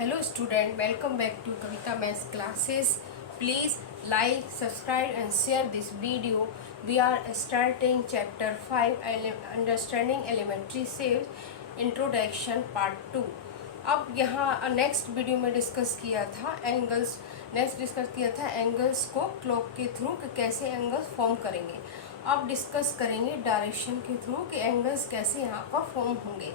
Hello student, welcome back to Kavita Maths classes. Please like, subscribe and share this video. We are starting chapter 5 Understanding Elementary Shapes Introduction Part 2. अब यहाँ next video में discuss किया था angles को clock के through कैसे angles form करेंगे। अब डिस्कस करेंगे डायरेक्शन के थ्रू कि एंगल्स कैसे यहाँ पर फॉर्म होंगे।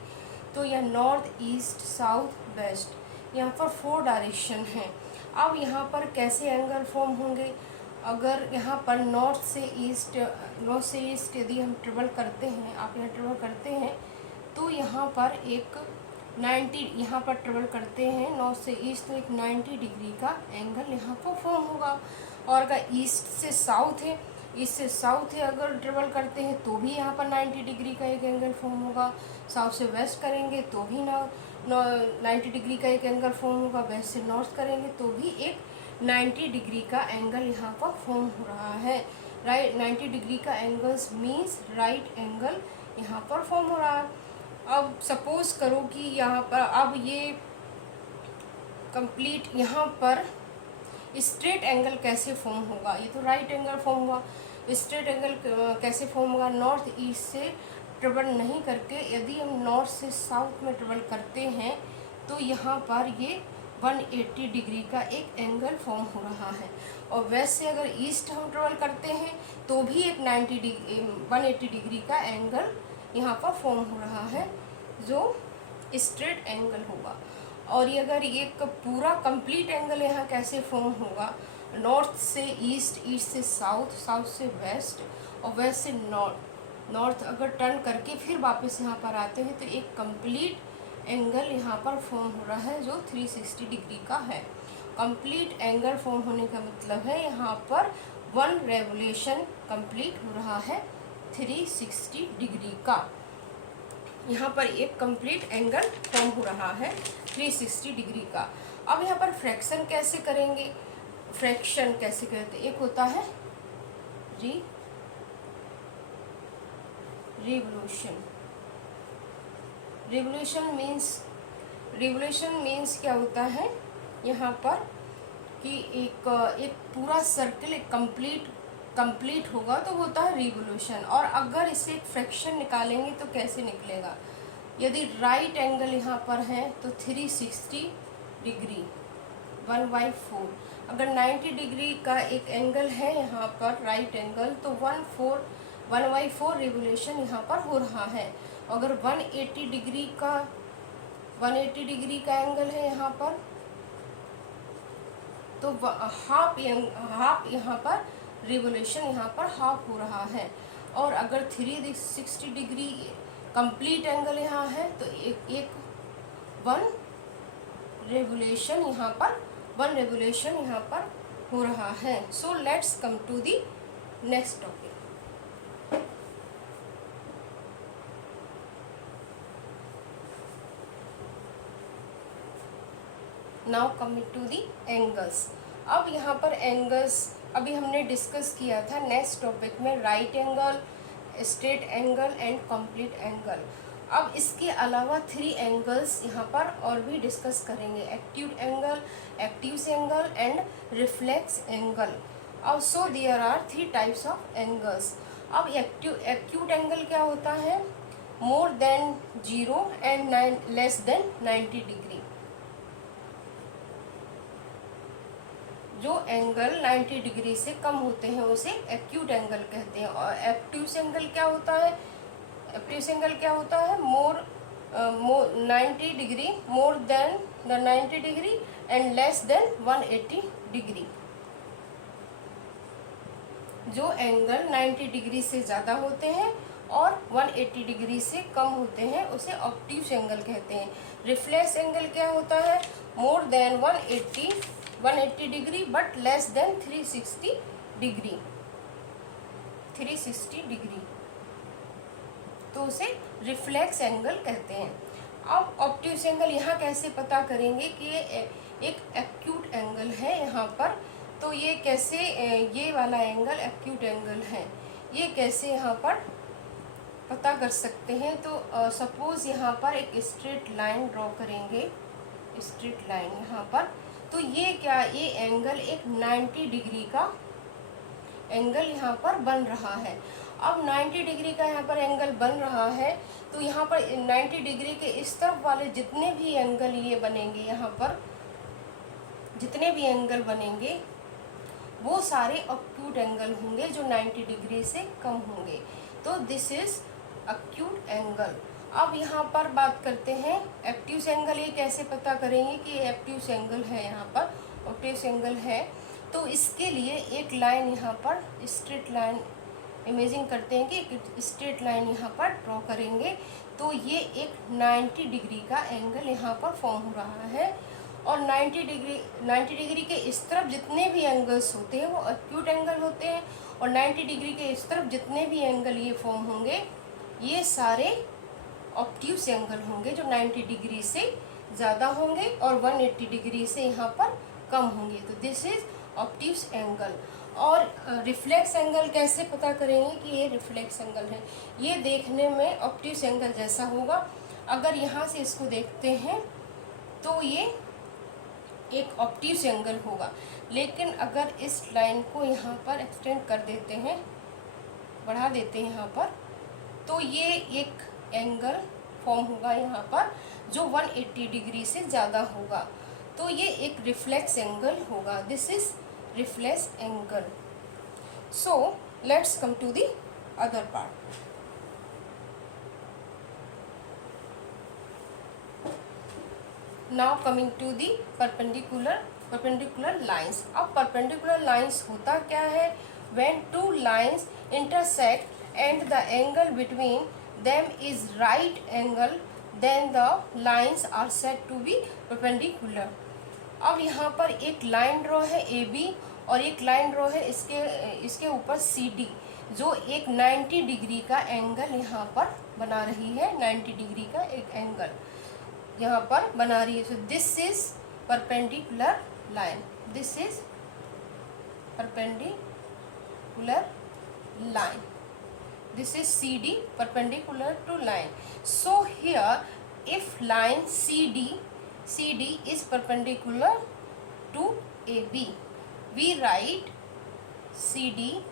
तो यह नॉर्थ, ईस्ट, साउथ, वेस्ट, यहाँ पर 4 डायरेक्शन हैं। अब यहाँ पर कैसे एंगल फॉर्म होंगे। अगर यहाँ पर नॉर्थ से ईस्ट यदि हम ट्रेवल करते हैं, आप यहाँ ट्रेवल करते हैं तो यहाँ पर एक 90 यहाँ पर ट्रेवल करते हैं नॉर्थ से ईस्ट, तो एक 90 डिग्री का एंगल यहाँ पर फॉर्म होगा। और अगर ईस्ट से साउथ है अगर ट्रेवल करते हैं तो भी यहाँ पर 90 डिग्री का एक एंगल फॉर्म होगा। साउथ से वेस्ट करेंगे तो भी 90 डिग्री का एक एंगल फॉर्म होगा। वेस्ट से नॉर्थ करेंगे तो भी एक 90 डिग्री का एंगल यहाँ पर फॉर्म हो रहा है। राइट, 90 डिग्री का एंगल्स मीन्स राइट एंगल यहाँ पर फॉर्म हो रहा है। अब सपोज करो कि यहाँ पर अब ये कंप्लीट यहाँ पर स्ट्रेट एंगल कैसे फॉर्म होगा। ये तो राइट एंगल फॉर्म हुआ, स्ट्रेट एंगल कैसे फॉर्म होगा। नॉर्थ ईस्ट से ट्रेवल नहीं करके यदि हम नॉर्थ से साउथ में ट्रेवल करते हैं तो यहाँ पर ये 180 डिग्री का एक एंगल फॉर्म हो रहा है। और वेस्ट से अगर ईस्ट हम ट्रेवल करते हैं तो भी एक 180 डिग्री का एंगल यहाँ पर फॉर्म हो रहा है जो स्ट्रेट एंगल होगा। और ये अगर एक पूरा कंप्लीट एंगल यहाँ कैसे फॉर्म होगा, नॉर्थ से ईस्ट, ईस्ट से साउथ, साउथ से वेस्ट और वेस्ट से नॉर्थ अगर टर्न करके फिर वापस यहाँ पर आते हैं तो एक कंप्लीट एंगल यहाँ पर फॉर्म हो रहा है जो 360 डिग्री का है। कंप्लीट एंगल फॉर्म होने का मतलब है यहाँ पर 1 रेवोल्यूशन कंप्लीट हो रहा है 360 डिग्री का। यहाँ पर एक कंप्लीट एंगल फॉर्म हो रहा है 360 डिग्री का। अब यहाँ पर फ्रैक्शन कैसे करेंगे, फ्रैक्शन कैसे करते, एक होता है रिवोल्यूशन मीन्स क्या होता है यहाँ पर कि एक पूरा सर्कल एक कंप्लीट होगा तो होता है रिवोल्यूशन। और अगर इसे एक फ्रैक्शन निकालेंगे तो कैसे निकलेगा। यदि राइट एंगल यहाँ पर है तो 360 डिग्री 1/4। अगर 90 डिग्री का एक एंगल है यहाँ पर राइट एंगल तो 1/4 रिवोल्यूशन यहाँ पर हो रहा है। अगर 180 डिग्री का एंगल है यहाँ पर तो हाफ यहाँ पर रिवोल्यूशन यहाँ पर हाफ हो रहा है। और अगर 360 डिग्री कंप्लीट एंगल यहाँ है तो एक 1 रेवोल्यूशन यहाँ पर हो रहा है। So let's come to the next topic. Now coming to the angles. अब यहाँ पर एंगल्स अभी हमने डिस्कस किया था नेक्स्ट टॉपिक में right angle, straight angle and complete angle. अब इसके अलावा 3 एंगल्स यहाँ पर और भी डिस्कस करेंगे, acute angle and reflex angle. अब so there are 3 types of angles. अब एक्यूट एंगल क्या होता है, more than 0 and less then 90 degree. जो एंगल 90 डिग्री से कम होते हैं उसे एक्यूट एंगल कहते हैं। और एक्यूट एंगल क्या होता है, मोर 90 degree, more than the 90 degree and less then 180 degree. जो एंगल 90 डिग्री से ज़्यादा होते हैं और 180 डिग्री से कम होते हैं उसे ऑब्ट्यूस एंगल कहते हैं। रिफ्लेक्स एंगल क्या होता है, more then 180 degree but less than 360 degree, तो उसे रिफ्लेक्स एंगल कहते हैं। अब ऑब्ट्यूस एंगल यहाँ कैसे पता करेंगे कि ये एक एक्यूट एंगल है यहाँ पर, तो ये कैसे, ये वाला एंगल एक्यूट एंगल है, ये कैसे यहाँ पर पता कर सकते हैं। तो सपोज यहाँ पर एक स्ट्रेट लाइन ड्रॉ करेंगे स्ट्रेट लाइन यहाँ पर। तो ये क्या, ये एंगल एक 90 डिग्री का एंगल यहाँ पर बन रहा है। अब 90 डिग्री का यहाँ पर एंगल बन रहा है, तो यहाँ पर 90 डिग्री के इस तरफ वाले जितने भी एंगल ये बनेंगे, यहाँ पर जितने भी एंगल बनेंगे वो सारे अक्यूट एंगल होंगे जो 90 डिग्री से कम होंगे। तो दिस इज अक्यूट एंगल। अब यहाँ पर बात करते हैं एब्ट्यूस एंगल। ये कैसे पता करेंगे कि ये एब्ट्यूस एंगल है, यहाँ पर ऑब्ट्यूस एंगल है। तो इसके लिए एक लाइन यहाँ पर स्ट्रेट लाइन इमेजिंग करते हैं कि एक स्ट्रेट लाइन यहाँ पर ड्रॉ करेंगे। तो ये एक 90 डिग्री का एंगल यहाँ पर फॉर्म हो रहा है, और 90 डिग्री के इस तरफ जितने भी एंगल्स होते हैं वो एक्यूट एंगल होते हैं, और 90 डिग्री के इस तरफ जितने भी एंगल ये फॉर्म होंगे ये सारे ऑब्ट्यूस एंगल होंगे जो 90 डिग्री से ज़्यादा होंगे और 180 डिग्री से यहाँ पर कम होंगे। तो दिस इज ऑब्ट्यूस एंगल। और रिफ्लेक्स एंगल कैसे पता करेंगे कि ये रिफ्लेक्स एंगल है? ये देखने में ऑब्ट्यूस एंगल जैसा होगा। अगर यहाँ से इसको देखते हैं तो ये एक ऑब्ट्यूस एंगल होगा, लेकिन अगर इस लाइन को यहाँ पर एक्सटेंड कर देते हैं, बढ़ा देते हैं यहाँ पर, तो ये एक एंगल फॉर्म होगा यहाँ पर जो 180 डिग्री से ज़्यादा होगा। तो ये एक रिफ्लेक्स एंगल होगा। This is reflex angle. So let's come to the other part. Now coming to the perpendicular lines. अब परपेंडिकुलर लाइंस होता क्या है? When two lines intersect and the angle between them is right angle, then the lines are said to be perpendicular. अब यहाँ पर एक line draw है AB और एक लाइन ड्रॉ है इसके ऊपर CD, जो एक 90 डिग्री का एंगल यहाँ पर बना रही है। 90 डिग्री का एक एंगल यहाँ पर बना रही है। So this is perpendicular line. This is perpendicular line. This is CD perpendicular to line. So here if line CD is perpendicular to AB, we write CD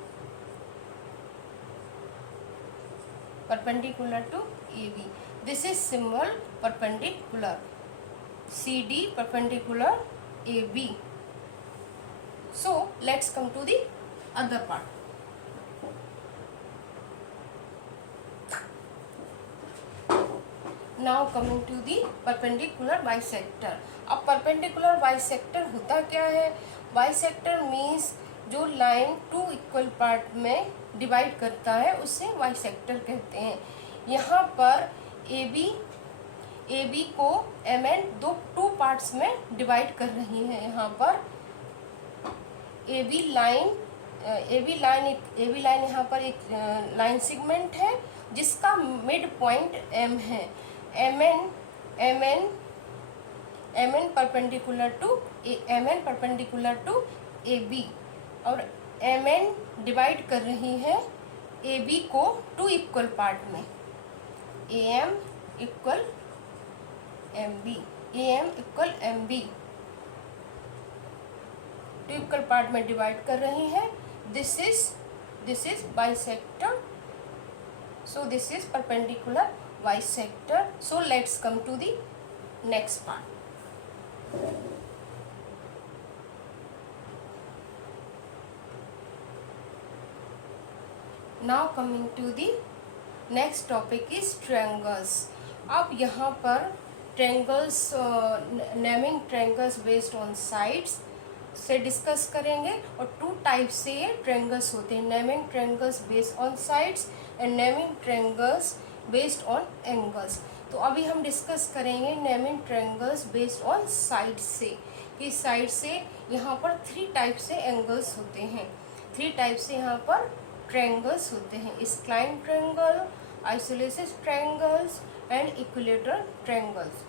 perpendicular to AB. This is symbol perpendicular. CD perpendicular AB. So let's come to the other part. Now coming to the perpendicular bisector. अब perpendicular bisector होता क्या है? Bisector means जो line two equal part में divide करता है उसे bisector कहते हैं। यहाँ पर AB को MN टू पार्ट्स में डिवाइड कर रही है। यहाँ पर AB लाइन यहाँ पर एक लाइन सेगमेंट है जिसका मिड पॉइंट M है। MN परपेंडिकुलर टू AB, और MN डिवाइड कर रही है AB को टू इक्वल पार्ट में। AM equal MB two equal part में डिवाइड कर रही है। This is bisector. So this is perpendicular bisector. So let's come to the next part. Now coming to the next topic is triangles. अब यहाँ पर triangles, naming triangles based on sides से discuss करेंगे। और to type से ये triangles होते हैं, naming triangles based on sides and naming triangles based on angles. तो अभी हम डिस्कस करेंगे naming triangles based on side से, कि साइड से यहाँ पर 3 टाइप से एंगल्स होते हैं, 3 टाइप से यहाँ पर ट्रायंगल्स होते हैं, incline triangle, isosceles triangles and equilateral triangles.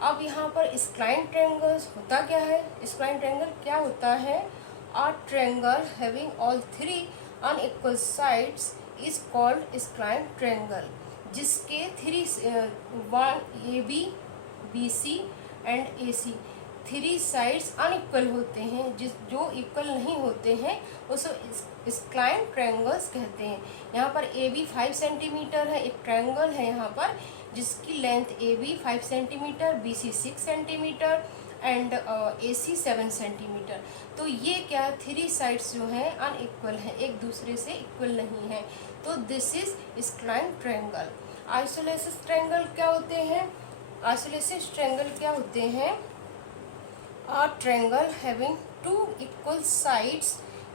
अब यहाँ पर इंक्लाइन ट्रायंगल्स होता क्या है? इंक्लाइन ट्रायंगल क्या होता है? अ triangle having all 3 unequal sides is called incline triangle, जिसके 1 AB BC and AC, three sides unequal होते हैं, जो इक्वल नहीं होते हैं उसको स्क्लाइन ट्रायंगल्स कहते हैं। यहाँ पर AB 5 सेंटीमीटर है, एक ट्रायंगल है यहाँ पर जिसकी length AB 5 centimetre, BC 6 centimetre and AC 7 centimetre. तो ये क्या, थ्री साइड्स जो हैं अनइक्वल हैं, एक दूसरे से इक्वल नहीं है, तो this is scalene triangle. Isosceles triangle क्या होते हैं? आइसोलेसिस ट्रायंगल क्या होते हैं? A triangle having two equal sides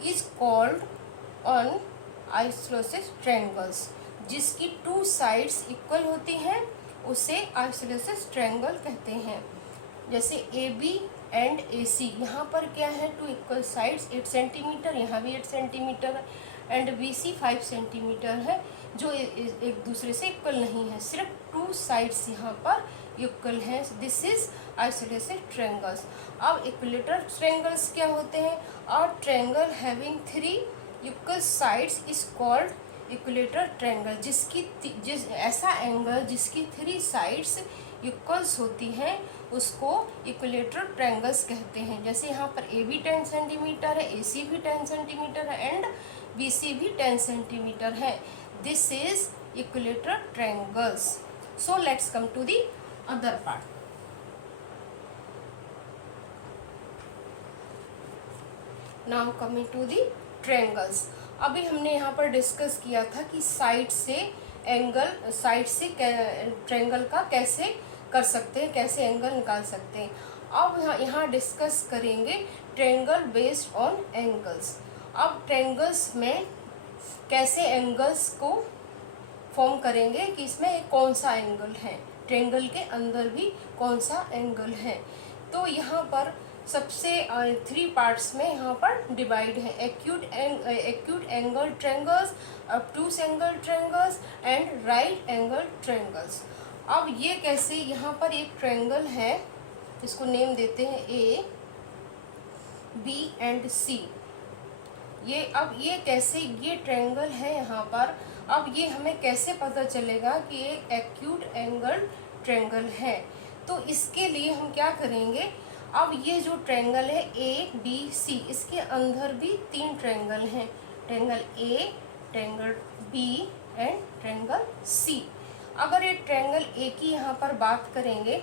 is called an isosceles triangles। जिसकी टू साइड्स इक्वल होती हैं उसे आइसोलेसिस ट्रायंगल कहते हैं। जैसे AB एंड AC, यहाँ पर क्या है, टू इक्वल साइड्स 8 सेंटीमीटर, यहाँ भी 8 सेंटीमीटर है, एंड BC 5 सेंटीमीटर है, जो एक दूसरे से इक्वल नहीं है, सिर्फ टू साइड्स यहाँ पर इक्वल हैं। This is isosceles triangles. अब इक्विलेटरल ट्रायंगल्स क्या होते हैं? A triangle having three equal sides is called equilateral triangle. ऐसा एंगल जिसकी थ्री साइड्स इक्वल्स होती हैं उसको इक्विलेटरल ट्रायंगल्स कहते हैं। जैसे यहाँ पर AB 10 सेंटीमीटर है, AC भी 10 सेंटीमीटर है एंड BC भी 10 सेंटीमीटर है। This is equilateral triangles. So let's come to the other part. Now coming to the triangles. अभी हमने यहाँ पर डिस्कस किया था कि साइड से ट्रायंगल का कैसे कर सकते हैं, कैसे एंगल निकाल सकते हैं। अब यहाँ डिस्कस करेंगे ट्रायंगल बेस्ड ऑन एंगल्स। अब ट्रायंगल्स में कैसे एंगल्स को फॉर्म करेंगे कि इसमें कौन सा एंगल है, ट्रायंगल के अंदर भी कौन सा एंगल है। तो यहाँ पर सबसे थ्री पार्ट्स में यहाँ पर डिवाइड है, acute angle triangles, obtuse angle triangles and right angle triangles. अब ये कैसे, यहाँ पर एक ट्रायंगल है, इसको नेम देते हैं A, B एंड C। ये कैसे, ये ट्रायंगल है यहाँ पर। अब ये हमें कैसे पता चलेगा कि ये एक्यूट एंगल ट्रायंगल है? तो इसके लिए हम क्या करेंगे, अब ये जो ट्रायंगल है ABC, इसके अंदर भी तीन ट्रायंगल हैं, triangle A, triangle B and triangle C। अगर ये ट्रायंगल A की यहाँ पर बात करेंगे,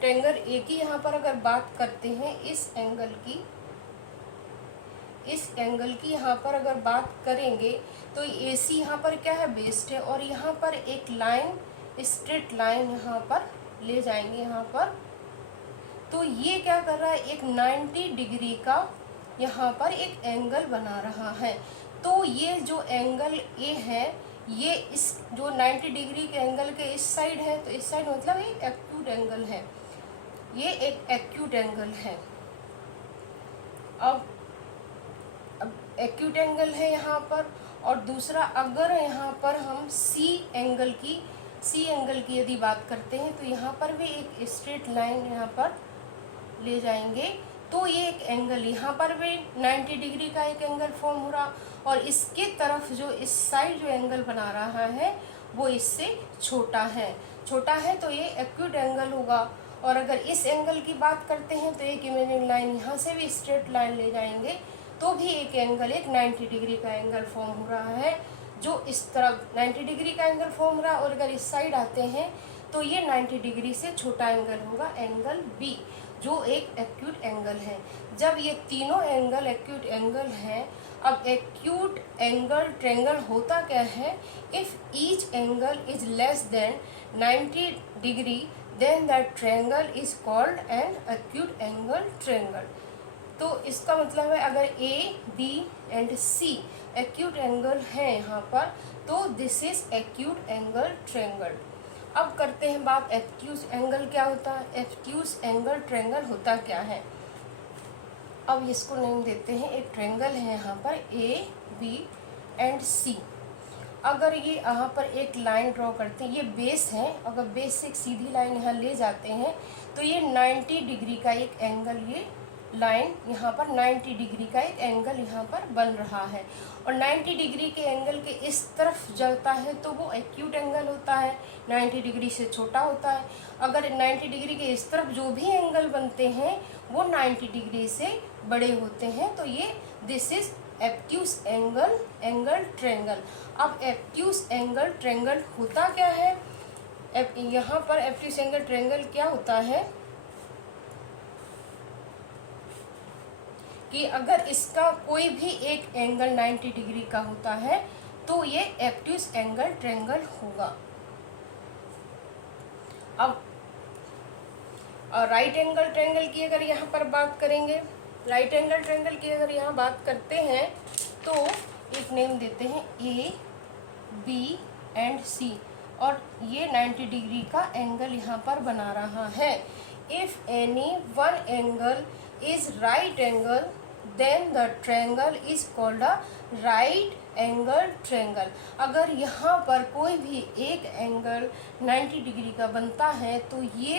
ट्रायंगल A की यहाँ पर अगर बात करते हैं, इस एंगल की यहाँ पर अगर बात करेंगे तो AC यहाँ पर क्या है, बेस्ड है, और यहाँ पर एक लाइन, स्ट्रेट लाइन यहाँ पर ले जाएंगे यहाँ पर। तो ये क्या कर रहा है, एक 90 डिग्री का यहाँ पर एक एंगल बना रहा है। तो ये जो एंगल A है, ये इस जो 90 डिग्री के एंगल के इस साइड है, तो इस साइड मतलब ये एक्यूट एंगल है, ये एक एक्यूट एंगल है। अब एक्यूट एंगल है यहाँ पर। और दूसरा, अगर यहाँ पर हम C एंगल की यदि बात करते हैं तो यहाँ पर भी एक स्ट्रेट लाइन यहाँ पर ले जाएंगे, तो ये एक एंगल, यहाँ पर भी 90 डिग्री का एक एंगल फॉर्म हो रहा, और इसके तरफ जो इस साइड जो एंगल बना रहा है वो इससे छोटा है, तो ये एक्यूट एंगल होगा। और अगर इस एंगल की बात करते हैं तो एक इमेजिंग लाइन यहाँ से भी स्ट्रेट लाइन ले जाएंगे, तो भी एक एंगल, एक 90 डिग्री का एंगल फॉर्म हो रहा है, जो इस तरफ 90 डिग्री का एंगल फॉर्म हो रहा है। और अगर इस साइड आते हैं तो ये 90 डिग्री से छोटा एंगल होगा, एंगल B, जो एक एक्यूट एंगल है। जब ये तीनों एंगल एक्यूट एंगल हैं, अब एक्यूट एंगल ट्रायंगल होता क्या है, if each angle is less then 90 degree then that triangle is called an acute angle triangle. तो इसका मतलब है अगर A, B and C acute angle है यहाँ पर, तो this is acute angle triangle. अब करते हैं बात एक्यूट एंगल क्या होता है, एक्यूट एंगल ट्रायंगल होता क्या है। अब इसको नेम देते हैं, एक ट्रायंगल है यहाँ पर A, B एंड C। अगर ये यहाँ पर एक लाइन ड्रॉ करते हैं, ये बेस है, अगर बेस से एक सीधी लाइन यहाँ ले जाते हैं तो ये 90 डिग्री का एक एंगल ये लाइन यहाँ पर 90 डिग्री का एक एंगल यहाँ पर बन रहा है, और 90 डिग्री के एंगल के इस तरफ जलता है तो वो एक्यूट एंगल होता है, 90 डिग्री से छोटा होता है। अगर 90 डिग्री के इस तरफ जो भी एंगल बनते हैं वो 90 डिग्री से बड़े होते हैं, तो ये this is obtuse angle, angle triangle. अब एब्ट्यूस एंगल ट्रेंगल होता क्या है, यहाँ पर एब्ट्यूस एंगल ट्रेंगल क्या होता है कि अगर इसका कोई भी एक एंगल 90 डिग्री का होता है तो ये एब्ट्यूस एंगल ट्रेंगल होगा। अब राइट एंगल ट्रेंगल की अगर यहाँ पर बात करेंगे, राइट एंगल ट्रेंगल की अगर यहाँ बात करते हैं तो एक नेम देते हैं ए बी एंड सी, और ये 90 डिग्री का एंगल यहाँ पर बना रहा है। If any one angle is right angle then the triangle is called a right angle triangle. अगर यहाँ पर कोई भी एक एंगल 90 डिग्री का बनता है तो ये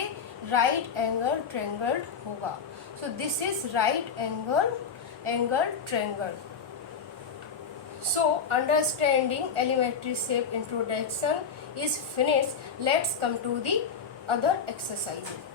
राइट एंगल ट्रायंगल होगा। So this is right angle, angle triangle. So understanding elementary shape introduction is finished. Let's come to the other exercises.